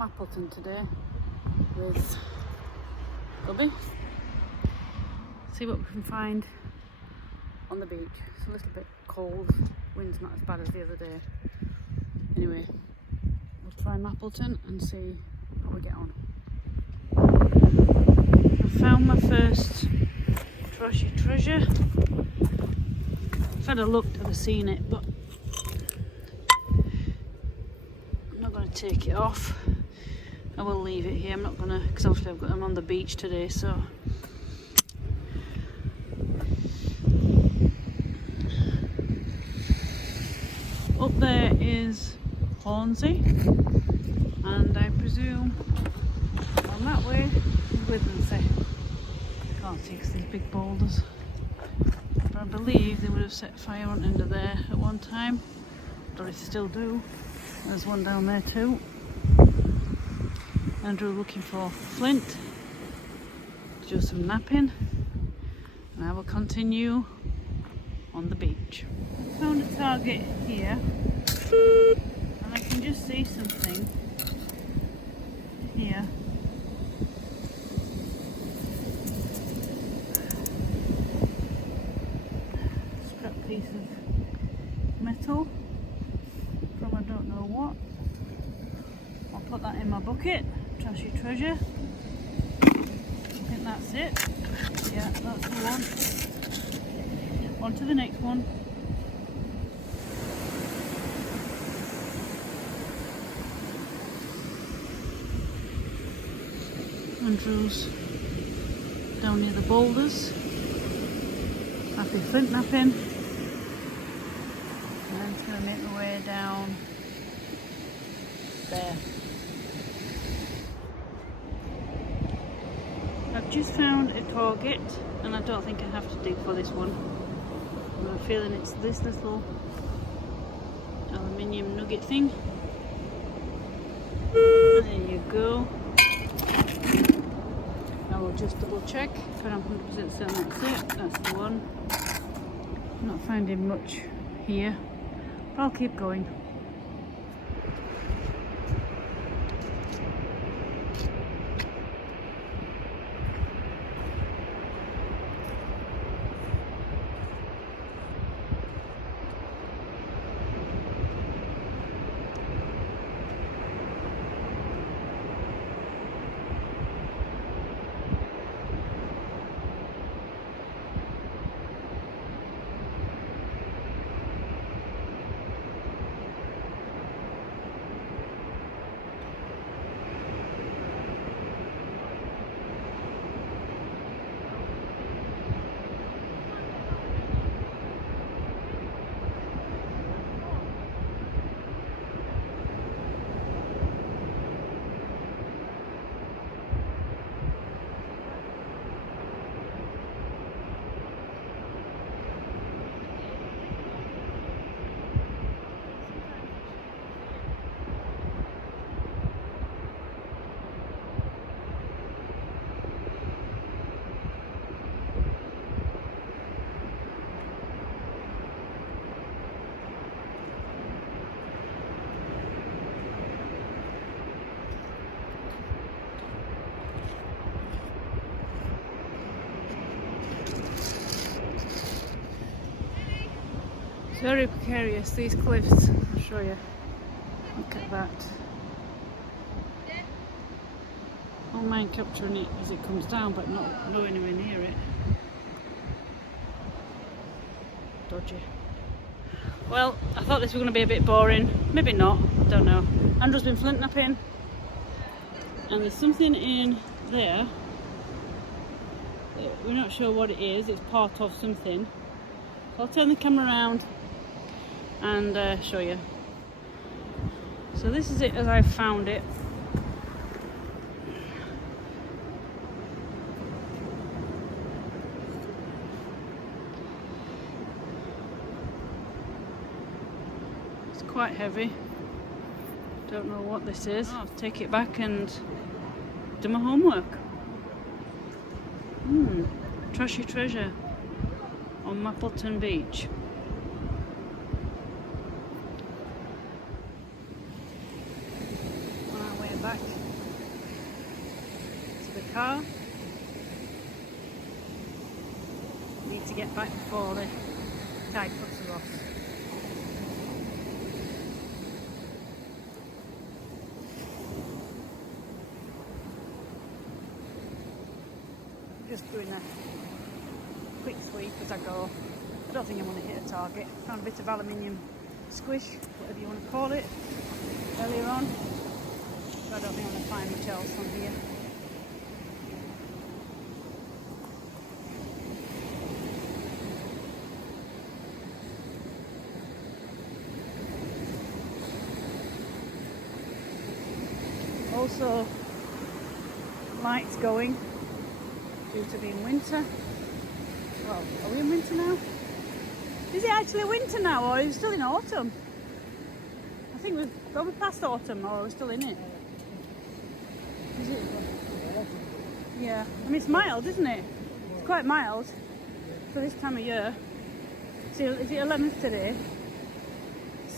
Mappleton today with Gubby. See what we can find on the beach. It's a little bit cold, wind's not as bad as the other day. Anyway, we'll try Mappleton and see how we get on. I found my first Trashy-Treasure. If I'd have looked, I'd have seen it, but I'm not going to take it off. I will leave it here. I'm not going to, because obviously I'm on the beach today, so. Up there is Hornsey, and I presume on that way is Withensea. I can't see because these big boulders. But I believe they would have set fire on under there at one time. Or they still do. There's one down there too. Andrew looking for flint to do some napping, and I will continue on the beach. I found a target here, and I can just see something here. Scrap piece of metal from I don't know what. I'll put that in my bucket. Trashy-Treasure. I think that's it. Yeah, that's the one. On to the next one. Andrew's down near the boulders. Happy flint napping. And I'm just going to make my way down there. I've just found a target, and I don't think I have to dig for this one. I'm feeling it's this little aluminium nugget thing. And there you go. I will just double check, but I'm 100% certain that's it. That's the one. I'm not finding much here, but I'll keep going. Very precarious, these cliffs. I'll show you. Look at that. I don't mind capturing it as it comes down, but not anywhere near it. Dodgy. Well, I thought this was going to be a bit boring. Maybe not, I don't know. Andrew's been flint napping, and there's something in there. We're not sure what it is. It's part of something. So I'll turn the camera around and show you. So this is it as I found it. It's quite heavy. Don't know what this is. I'll take it back and do my homework. Trashy-Treasure on Mappleton Beach. On our way back. car. Need to get back before the tide puts us off. Just doing a quick sweep as I go. I don't think I'm going to hit a target. Found a bit of aluminium squish, whatever you want to call it, earlier on. But I don't think I'm going to find much else on here. Also, lights going due to being winter. Well, are we in winter now? Is it actually winter now, or are we still in autumn? I think we've gone past autumn, or are we still in it? Is it? Yeah, I mean it's mild, isn't it? It's quite mild for this time of year. So is it 11th today?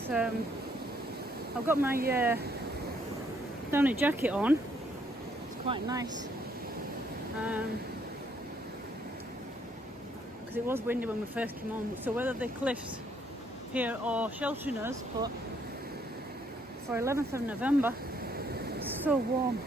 So I've got my down jacket on. It's quite nice. Because it was windy when we first came on, so whether the cliffs here are sheltering us, but for 11th of November, it's so warm.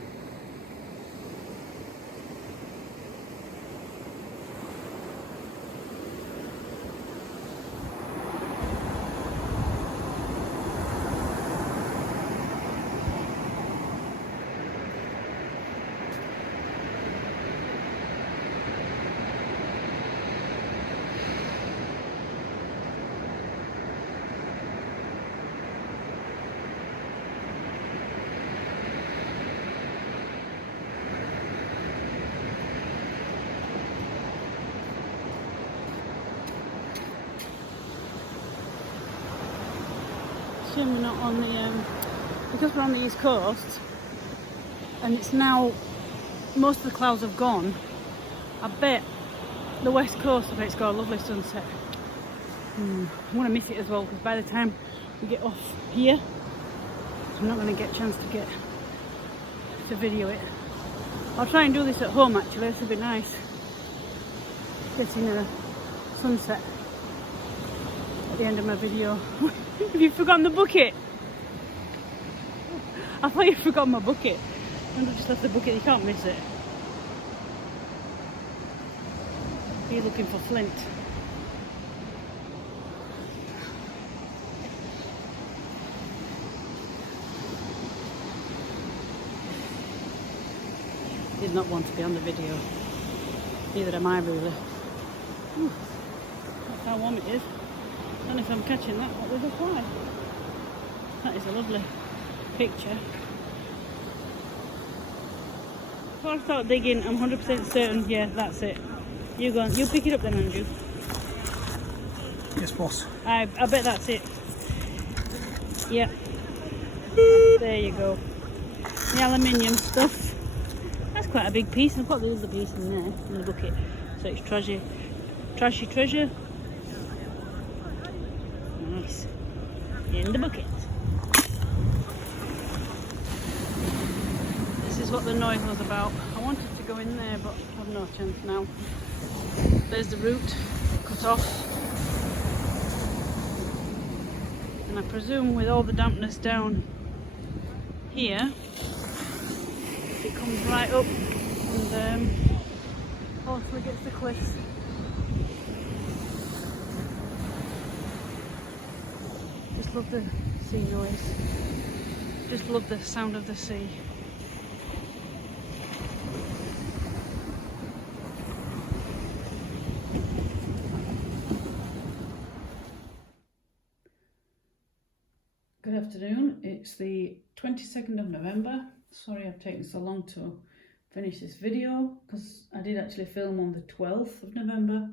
We're not on the because we're on the east coast and it's now most of the clouds have gone. I bet the west coast, I bet it's got a lovely sunset. I'm going to miss it as well, because by the time we get off here I'm not going to get a chance to video it. I'll try and do this at home actually. This would be nice, getting a sunset at the end of my video. Have you forgotten the bucket? I thought you forgot my bucket. And I just left the bucket, you can't miss it. You're looking for flint. Did not want to be on the video. Neither am I really. Ooh, that's how warm it is. And if I'm catching that, what with a fly? That is a lovely picture. Before I start digging, I'm 100% certain, yeah, that's it. You go on, you pick it up then, Andrew. Yes, boss. I bet that's it. Yeah. There you go. The aluminium stuff. That's quite a big piece. I've got the other piece in there, in the bucket. So it's Trashy-Treasure. Nice. In the bucket. This is what the noise was about. I wanted to go in there, but I have no chance now. There's the route cut off. And I presume with all the dampness down here, it comes right up and hopefully gets the cliffs. Just love the sea noise. Just love the sound of the sea. Good afternoon, it's the 22nd of November. Sorry I've taken so long to finish this video, because I did actually film on the 12th of November.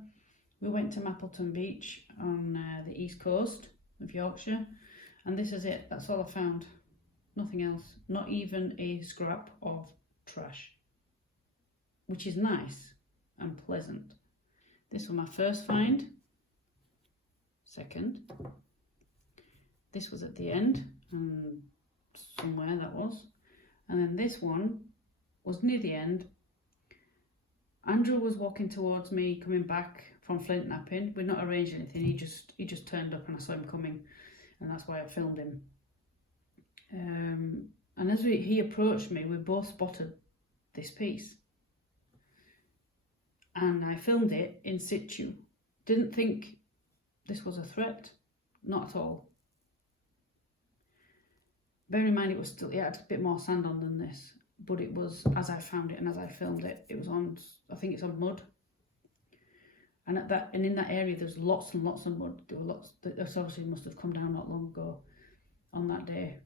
We went to Mappleton Beach on the east coast of Yorkshire, and this is it. That's all I found. Nothing else. Not even a scrap of trash, which is nice and pleasant. This was my first find. Second. This was at the end, somewhere that was. And then this one was near the end, Andrew was walking towards me, coming back from flint napping. We'd not arranged anything. He just turned up and I saw him coming, and that's why I filmed him. And as he approached me, we both spotted this piece, and I filmed it in situ. Didn't think this was a threat, not at all. Bear in mind, it had a bit more sand on than this, but it was, as I found it and as I filmed it, it was on, I think it's on mud. And in that area, there's lots and lots of mud. There were lots. This obviously must have come down not long ago, on that day.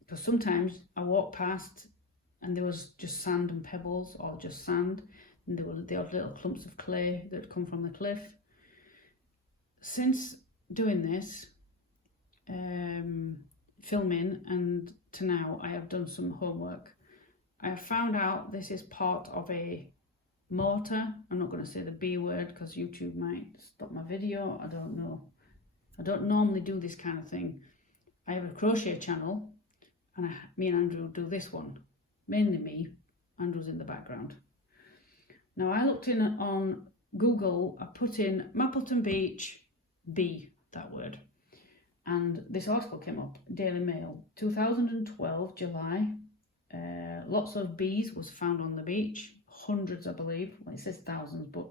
Because sometimes I walked past, and there was just sand and pebbles, or just sand, and there were the odd little clumps of clay that had come from the cliff. Since doing this, filming, and to now, I have done some homework. I have found out this is part of a mortar. I'm not going to say the B word because YouTube might stop my video. I don't know. I don't normally do this kind of thing. I have a crochet channel, and me and Andrew do this one. Mainly me. Andrew's in the background. Now I looked in on Google. I put in Mappleton Beach B, that word, and this article came up. Daily Mail, 2012 July. Lots of bees was found on the beach. Hundreds, I believe. Well, it says thousands, but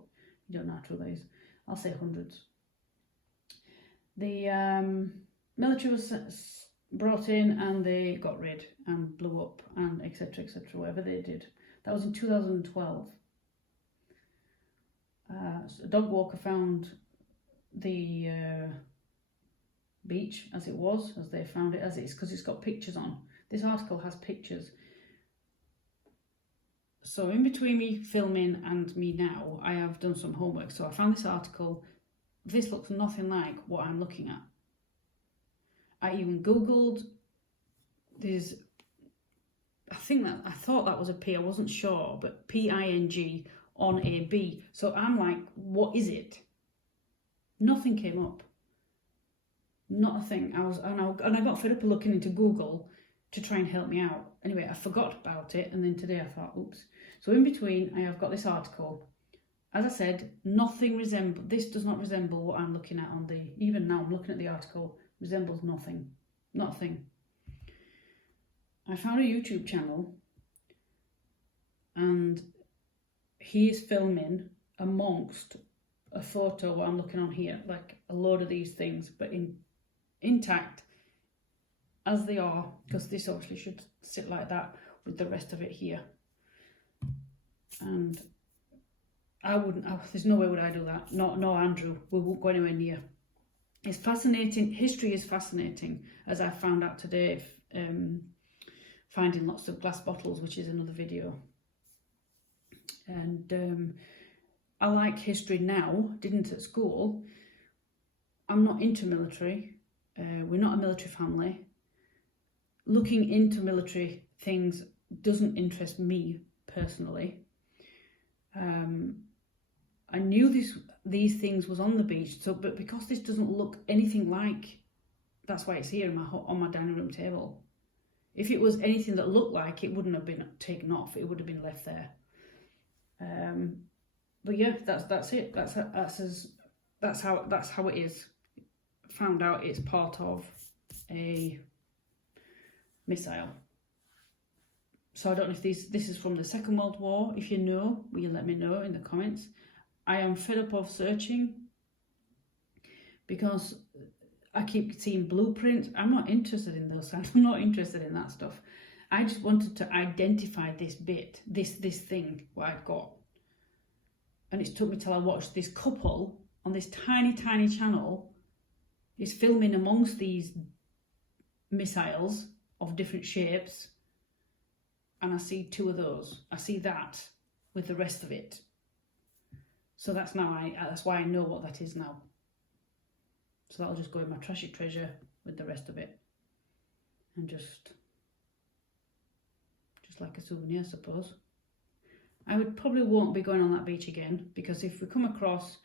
you don't know how true that is. I'll say hundreds. The military was brought in, and they got rid and blew up, and etc, whatever they did. That was in 2012. A dog walker found the beach as it was, as they found it, as it is, because it's got pictures on. This article has pictures. So in between me filming and me now, I have done some homework. So I found this article. This looks nothing like what I'm looking at. I even Googled. There's, I thought that was a P. I wasn't sure, but P-I-N-G on a B. So I'm like, what is it? Nothing came up. Not a thing. I got fed up looking into Google to try and help me out. Anyway, I forgot about it, and then today I thought, oops. So in between, I have got this article. As I said, this does not resemble what I'm looking at on the, even now I'm looking at the article, resembles nothing, not a thing. I found a YouTube channel, and he is filming amongst a photo, what I'm looking on here, like a load of these things, but intact as they are, because this obviously should sit like that with the rest of it here. And there's no way would I do that. No, Andrew, we won't go anywhere near. It's fascinating. History is fascinating, as I found out today, finding lots of glass bottles, which is another video. And I like history now, didn't at school. I'm not into military. We're not a military family. Looking into military things doesn't interest me personally. I knew these things was on the beach, but because this doesn't look anything like, that's why it's here on my dining room table. If it was anything that looked like, it wouldn't have been taken off. It would have been left there. But yeah, that's it. That's how it is. Found out it's part of a missile. So I don't know if this is from the Second World War. If you know, will you let me know in the comments? I am fed up of searching because I keep seeing blueprints. I'm not interested in those. I'm not interested in that stuff. I just wanted to identify this bit, this thing, what I've got. And it's took me till I watched this couple on this tiny channel is filming amongst these missiles of different shapes. And I see two of those. I see that with the rest of it. So that's why I know what that is now. So that'll just go in my Trashy-Treasure with the rest of it. And just like a souvenir, I suppose. I won't be going on that beach again, because if we come across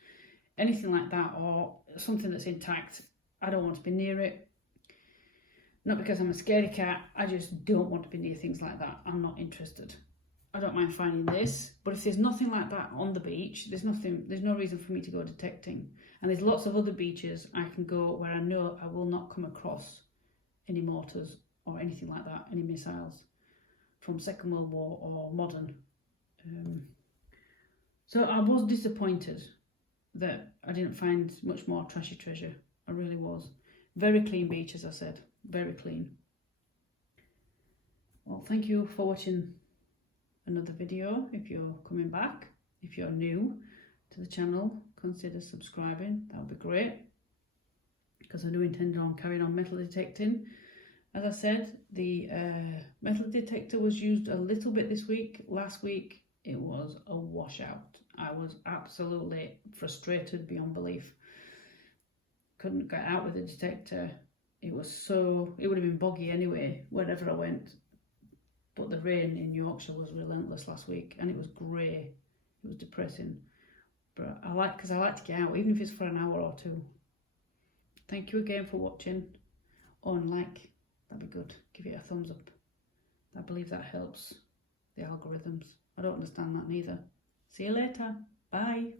anything like that or something that's intact, I don't want to be near it. Not because I'm a scaredy cat, I just don't want to be near things like that. I'm not interested. I don't mind finding this, but if there's nothing like that on the beach, there's no reason for me to go detecting. And there's lots of other beaches I can go where I know I will not come across any mortars or anything like that, any missiles from Second World War or modern. So I was disappointed that I didn't find much more trashy treasure. I really was. Very clean beach, as I said, very clean. Well, thank you for watching another video. If you're coming back, if you're new to the channel, consider subscribing. That would be great, because I do intend on carrying on metal detecting. As I said, the metal detector was used a little bit this week. Last week it was a washout. I was absolutely frustrated beyond belief. Couldn't get out with the detector. It would have been boggy anyway wherever I went. But the rain in Yorkshire was relentless last week, and it was grey. It was depressing. But I like to get out, even if it's for an hour or two. Thank you again for watching. Oh, and like, that'd be good. Give it a thumbs up. I believe that helps the algorithms. I don't understand that neither. See you later. Bye.